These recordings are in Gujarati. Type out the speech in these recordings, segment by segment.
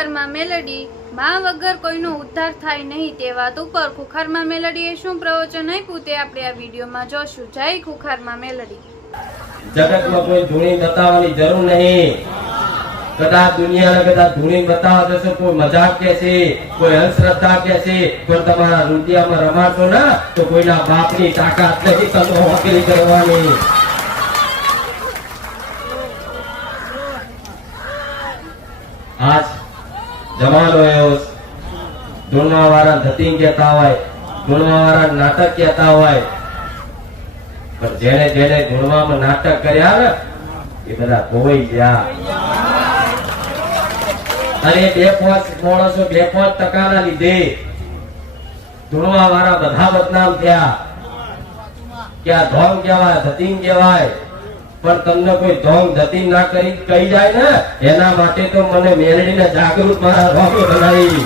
ખુખારમાં મેલડી માં વગર કોઈનો ઉદ્ધાર થાય નહીં તે વાત ઉપર ખુખારમાં મેલડીએ શું પ્રવચન આપ્યું તે આપણે આ વિડીયોમાં જોશું. જય ખુખારમાં મેલડી. જગતમાં કોઈ ધૂણી બતાવવાની જરૂર નહીં. કદાચ દુનિયાને કદાચ ધૂણી બતાવવા જશો, કોઈ મજાક કે છે, કોઈ અંધશ્રદ્ધા કે પણ તમારા રૂપિયામાં રમાશો ના, તો કોઈના બાપની તાકાત નથી તમે વકીલી કરવાની. જમાનો એવો છે. ધૂણવા વાળા ધતિંગ કહેતા હોય ધૂણવા વાળા નાટક કહેતા હોય. પણ જેને જેને ગુણવામાં નાટક કર્યા ને, એ બધા ધોઈ ગયા. અને બે પાંચ માણસો બે પાંચ ટકાના લીધે ધૂણવા વાળા બધા બદનામ થયા. ક્યાં ધોમ કહેવાય, ધતીન કહેવાય. પણ તમને કોઈ ધોમ જતી ના કરી કહી જાય ને? એના માટે તો મને મેલડીને જાગૃત મારા રોમી બનાવી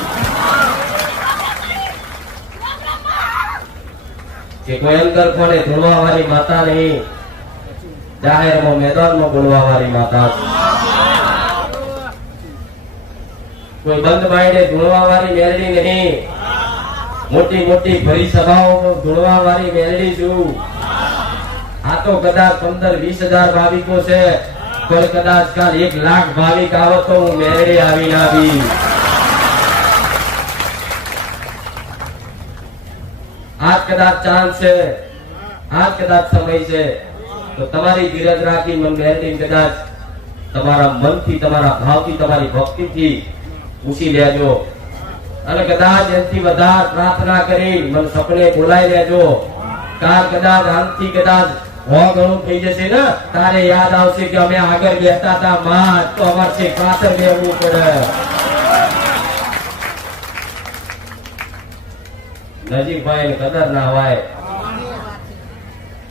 કે કોઈ અંદર કોને ધોળવા વાળી માતા નહીં, જાહેરમાં મેદાનમાં બોલવા વાળી માતા. કોઈ બંધ બાયડે ધોળવા વાળી મેલડી નહીં. મોટી મોટી ભરી સભાઓમાં ધોળવા વાળી મેલડી છું. આ તો કદાચ પંદર વીસ હજાર ભાવિકો છે. કોઈ કદાચ કાલ એક લાખ ભાવિક આવો તો હું મેળે આવી ના આવી આજ કદાચ ચાંદ છે. આજ કદાચ સમય છે. તો તમારી ધીરજ રાખી મન બેઠી કદાચ તમારા મનથી, તમારા ભાવથી, તમારી ભક્તિથી પૂછી લેજો. અને કદાચ એનાથી વધારે પ્રાર્થના કરી, મન સપને બોલાઈ લેજો. કા કદાચ આનથી કદાચ ઘણું થઈ જશે ને? તારે યાદ આવશે કે અમે આગળ બેસતા હતા માં, તો અમારે પાછળ બેસવું પડે. નજીક ભાઈ કદર ના હોય.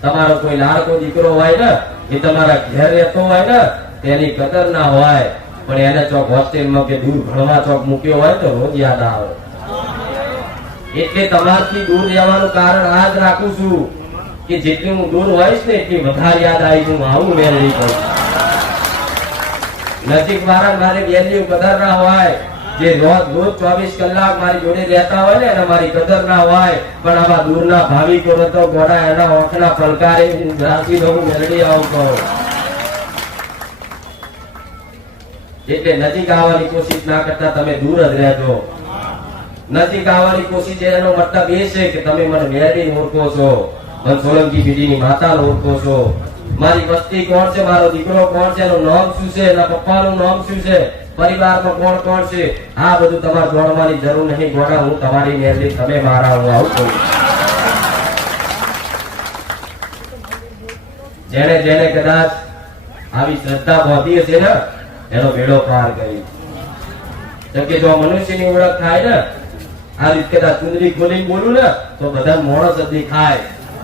તમારો કોઈ લાડકો દીકરો હોય ને, એ તમારા ઘેર રહેતો હોય ને, તેની કદર ના હોય. પણ એને ચોક હોસ્ટેલમાં કે દૂર ભણવા ચોક મૂક્યો હોય તો રોજ યાદ આવે. એટલે તમારથી દૂર રહેવાનું કારણ આ જ રાખું છું. કે જેટલી હું દૂર હોઈશ ને એટલી વધારે યાદ આવી હું આવું મેળવી કરું નજીક વાળા મારે વેલ્યુ કદર ના હોય, જે રોજ રોજ ચોવીસ કલાક મારી જોડે રહેતા હોય ને અને મારી કદર ના હોય, પણ આવા દૂરના ભાવિકો તો ઘોડા એના ઓંખના પલકારે હું ઘાસી દઉં મેળવી આવું કહું. એટલે નજીક આવવાની કોશિશ ના કરતા તમે દૂર જ રહેજો. નજીક આવવાની કોશિશ એનો મતલબ એ છે કે તમે મને મેળવી ઓળખો છો. સોલંકી બીજીની માતા ઓળખો છો. મારી વસ્તી કોણ છે? મારો દીકરો કોણ છે? એનું નામ શું છે? એના પપ્પાનું નામ શું છે? પરિવારમાં કોણ કોણ છે? આ બધું તમારે જોડવાની જરૂર નહીં. ગોડા, હું તમારી મેળવી, તમે મારા હું આવું છું. જેને જેને કદાચ આવી શ્રદ્ધા બાંધી હશે ને, એનો વેળો પાર કરી. જેમ કે જો મનુષ્યની ઓળખ થાય ને, આ રીતે કદાચ ચુંદડી ખોલીને બોલું ને, તો બધા મોણસ જ દેખાય.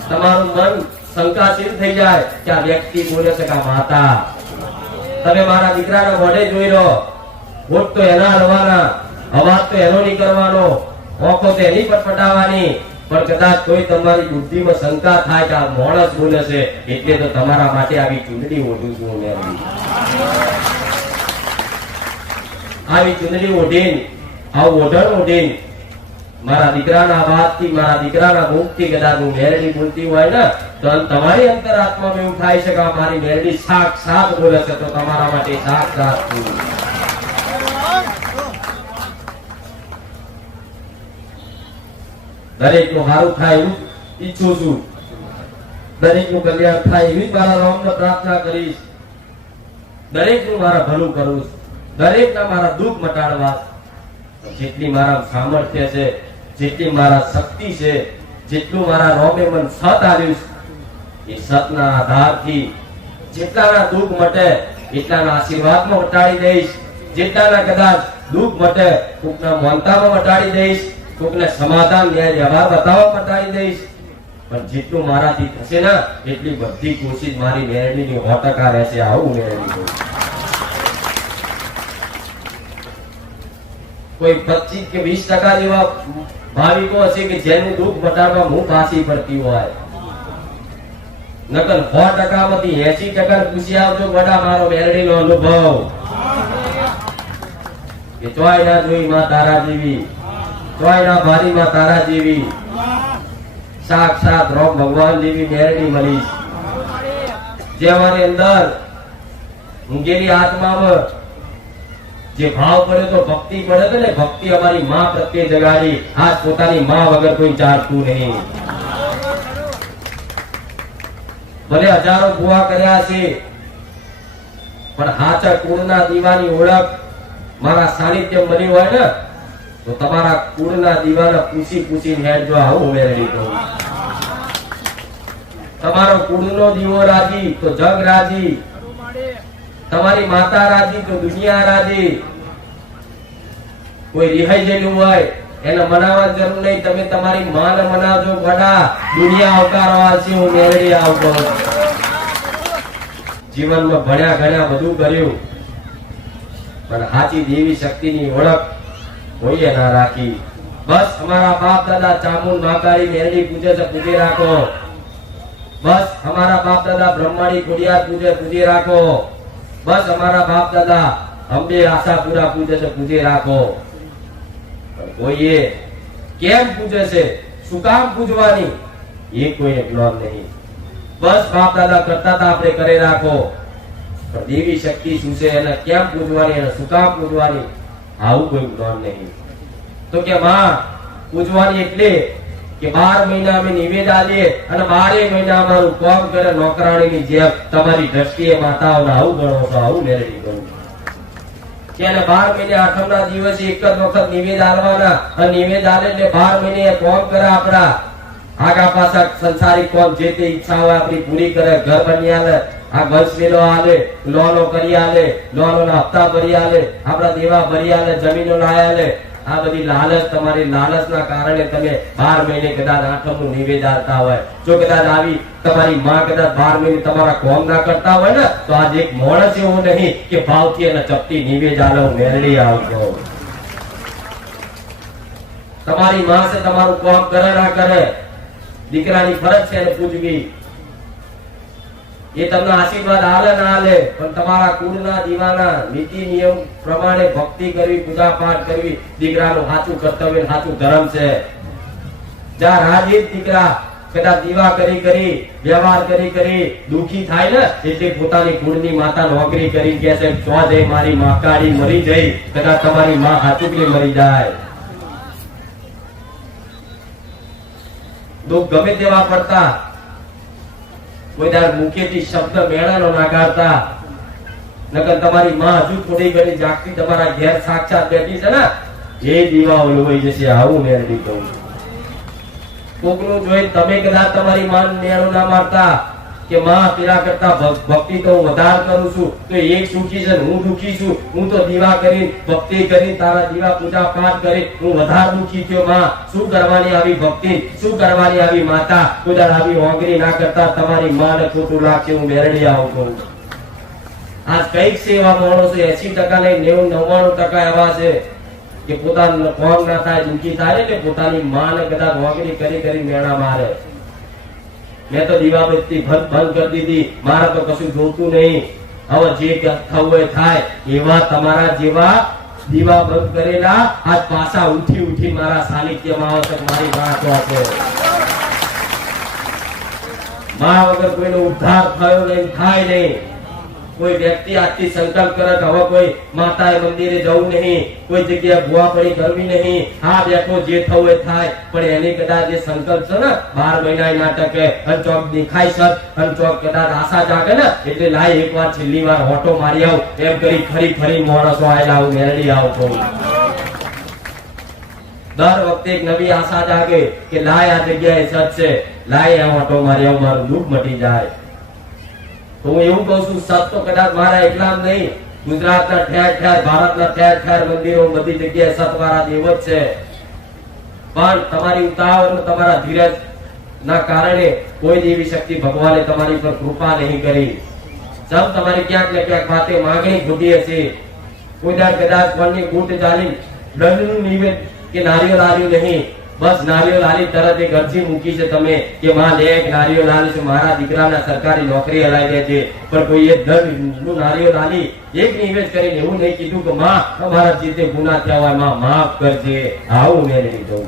તમારું મન શંકાશીલ થઈ જાય કે આ વ્યક્તિ બોલે છે કે માતા તમે મારા દીકરાને વડે જોઈ રહો વોટ તો એના હલવાના અવાજ તો એનો નહીં કરવાનો ઓખો તો એની પટપટાવવાની પણ કદાચ કોઈ તમારી બુદ્ધિમાં શંકા થાય કે આ માણસ બોલે છે, એટલે તો તમારા માટે આવી ચૂંટણી ઓઢું છું આવી ચૂંટણી ઓઢીને આવું ઓઢણ ઓઢીને મારા દીકરાના વાતથી, મારા દીકરાના મુખથી કદાચ હું મેરડી બોલતી હોય ને, તો તમારી અંતરાત્મામાં એવું થાય છે કે મારી મેરડી સાક્ષાત બોલે છે, તો તમારા માટે સાક્ષાત છું. દરેકનું સારું થાય એવું ઈચ્છું છું. દરેકનું કલ્યાણ થાય એવી મારા રામને પ્રાર્થના કરીશ. દરેકનું મારા ભલું કરું. દરેકના મારા દુઃખ મટાડવા. જેટલી મારા સામર્થ્ય છે જેટલી મારા શક્તિ છે, જેટલું મારા રોમે મન સત આવ્યું એ સતના આધારથી જેટલાના દુઃખ મટે, એટલાના આશીર્વાદમાં વટાડી દઈશ. જેટલાના કદાચ દુઃખ મટે, કોકના મોનતામાં વટાડી દઈશ. કોકને સમાધાન, ન્યાય, વ્યવહાર બતાવવા વટાડી દઈશ. પણ જેટલું મારાથી થશે ને, એટલી બધી કોશિશ મારી મેળવીની સો ટકા રહેશે, આવું મેળવી કોઈ પચીસ કે વીસ ટકા જેવા ભાવિકો હશે કે જેનું દુઃખ મટાડવા હું ફાંસી પડતી હોય. નકર સો ટકા માંથી એસી ટકા પૂછી આવજો બધા મારો મેરડીનો અનુભવ. કે ચોય ના જોઈ માં તારા જેવી, ચોય ના ભારી માં તારા જેવી. સાક્ષાત રોમ ભગવાન જેવી મેરડી મળીશ. જે મારી અંદર ઊંઘેલી આત્મામાં જે ભાવ પડે તો ભક્તિ પડે તો ને ભક્તિ અમારી માં પ્રત્યે જગાડી. આજ પોતાની માં વગર કોઈ ચાલતું નહીં. ભલે હજારો ભૂવા કર્યા છે, પણ હાચા કુળના દીવાની ઓળખ મારા સાનિધ્ય મળ્યું હોય ને, તો તમારા કુળના દીવાના પૂછી પૂછીને હેડજો આવું મેળવી દઉં તમારો કુળનો દીવો રાજી, તો જગ રાજી તમારી માતા રાજી તો દુનિયા રાજી? કોઈ રિહાઈ જેલું હોય, એને મનાવવા જરૂર નહીં. તમે તમારી માને મનાવજો ગડા. દુનિયા આવકારવા છે હું મેળવી આવતો જીવનમાં ભણ્યા ગણ્યા બધું કર્યું. પણ સાચી દેવી શક્તિની ઓળખ કોઈએ ના રાખી. બસ અમારા બાપ દાદા ચામુન માકારી મેરડી પૂજે છે, પૂજે રાખો. બસ અમારા બાપ દાદા બ્રહ્માણી ખોડિયાર પૂજે પૂજે રાખો. બસ અમારા બાપ દાદા અંબે આશાપુરા પૂજે છે, પૂજે રાખો. કોઈએ કેમ પૂજે છે? શું કામ પૂજવાની? એ કોઈને જ્ઞાન નહીં. બસ બાપ દાદા કરતા હતા આપણે કરે રાખો. દેવી શક્તિ શું છે? એને કેમ પૂજવાની એને શું કામ પૂજવાની? આવું કોઈ જ્ઞાન નહીં. તો કે માં, પૂજવાની એટલે કે બાર મહિના અમે નિવેદા દે અને બારે મહિના અમારું કોમ કરે નોકરાણીની જેમ. તમારી દ્રષ્ટિએ માતાઓને આવું ગણો છો, આવું મેળવી ગણો ત્યારે બાર મહિને આઠમના દિવસે એક જ વખત નિવેદ આલવાના. અને નિવેદ આલે એટલે બાર મહિને કોમ કરે આપણા. આગા પાછા સંસારી કોમ જે તે ઈચ્છા હોય આપણી પૂરી કરે. ઘર બની આલે, આ વંશ વેલો આલે, લોનો કરી આલે લોનો ના હપ્તા ભરી આલે, આપણા દેવા ભરી આલે, જમીનો લાય આલે. આ બધી લાલચ તમારી લાલચના કારણે તમે બાર મહિને કદાચ આઠમનું નિવેદ આલતા હોય. જો કદાચ આવી તમારી માં કદાચ બાર મહિને તમારા કોમ ના કરતા હોય ને, તો આજે એક માણસ એવો નહીં કે ભાવથી અને ચપટી નિવેદ આલો મેળવી આવતો. તમારી માં છે તમારું કોમ કરે ના કરે. દીકરાની ફરજ છે એને પૂજવી. એ તમને આશીર્વાદ આલે ના આલે, પણ તમારા કુળના દીવાના નીતિ નિયમ પ્રમાણે ભક્તિ કરવી, પૂજા પાઠ કરવી, દીકરાનું સાચું કર્તવ્ય સાચું ધર્મ છે. જ્યાં રાજીત દીકરા, કદાચ દીવા કરી કરી, વ્યવહાર કરી કરી, દુખી થાય ને, એટલે પોતાની કુળની માતા નોકરી કરી કે છે ચો જઈ મારી માકાડી મરી જઈ કદાચ તમારી માં હાચુકલી મરી જાય? દુઃખ ગમે તેવા પડતા કોઈ દાર મુખેથી શબ્દ મેળાનો ના કાઢતા નકર તમારી માં હજુ થોડી ઘણી જાગતી તમારા ઘેર સાક્ષાત બેઠી છે ને, જે દીવા ઓલવાઈ જશે, આવું મેળવી કહું કોકનું જોઈ તમે કદાચ તમારી માન મેળો ના મારતા. કે માં પેલા કરતા ભક્તિ તો હું વધારે કરું છું. તો એક સુખી છે હું દુખી છું. હું તો દીવા કરી ભક્તિ કરી તારા દીવા પૂજા પાઠ કરી. હું વધારે દુખી થયો, માં. શું કરવાની આવી ભક્તિ? શું કરવાની આવી માતા? કુદાર આવી ઓગરી ના કરતા તમારી માને ખોટું લાગશે, હું મેરડી આવું છું આજ કંઈક સેવા માણસો, એસી ટકા ને નેવું, નવ્વાણું ટકા એવા છે કે પોતાનું કોમ ના થાય, દુખી થાય એટલે પોતાની માને કદાચ ઓગરી કરી કરી મેળા મારે. મેં તો દીવાબત્તી ભંગ ભંગ કરી દીધી. મારે તો કશું જોતું નહીં. હવે જે થવું હોય થાય. એવા તમારા જેવા દીવા બંધ કરેલા આજ પાછા ઉઠી ઉઠી મારા સાનિધ્યમાં આવશે મારી વાત છે? મા વગર કોઈનો ઉદ્ધાર થયો નહીં, થાય નહીં. કોઈ વ્યક્તિ આજથી સંકલ્પ કરે કે હવે કોઈ માતાએ મંદિરે જવું નહીં, કોઈ જગ્યાએ ભૂવા પડી કરવી નહીં. હા બેઠો જે થવું એ થાય. પણ એની કદાચ જે સંકલ્પ છે ને, બાર મહિના નાટકે, અને દેખાય છે, અને કદાચ આશા જાગે ને, એટલે લાય એક વાર છેલ્લી વાર હોટો મારી આવું. એમ કરી ફરી ફરી માણસો આવેલા આવું મેળવી આવું દર વખતે એક નવી આશા જાગે કે લાય આ જગ્યાએ સચ છે. લાય આ હોટો મારી આવું, મારું દુઃખ મટી જાય. હું એવું કહું છું, સત તો કદાચ મારા એકલા નહીં, ગુજરાતના ઠેર ઠેર, ભારતના ઠેર ઠેર મંદિરો, બધી જગ્યાએ સતવારા દેવ જ છે. પણ તમારી ઉતાવળ તમારા ધીરજ ના કારણે કોઈ દેવી શક્તિ ભગવાને તમારી પર કૃપા નહીં કરી. સબ તમારી ક્યાંક ને ક્યાંક વાતે માંગણી ખોટી હશે. કોઈ કદાચ કોણની ગુટ ચાલી દંડનું નિવેદ કે નારીઓ આવ્યું નહીં બસ નારિયેળ લાલી તરત એક અરજી મૂકી છે તમે કે માં લે એક લાલ છે, મારા દીકરાના સરકારી નોકરી હલાવી દે છે પણ કોઈ એક નું નારિયેળ આલી એક નિવેશ કરીને એવું નહીં કીધું કે માં અમારા જીતે ગુના થયા હોય, માં માફ કરજે. આવું મેં નહીં કહું.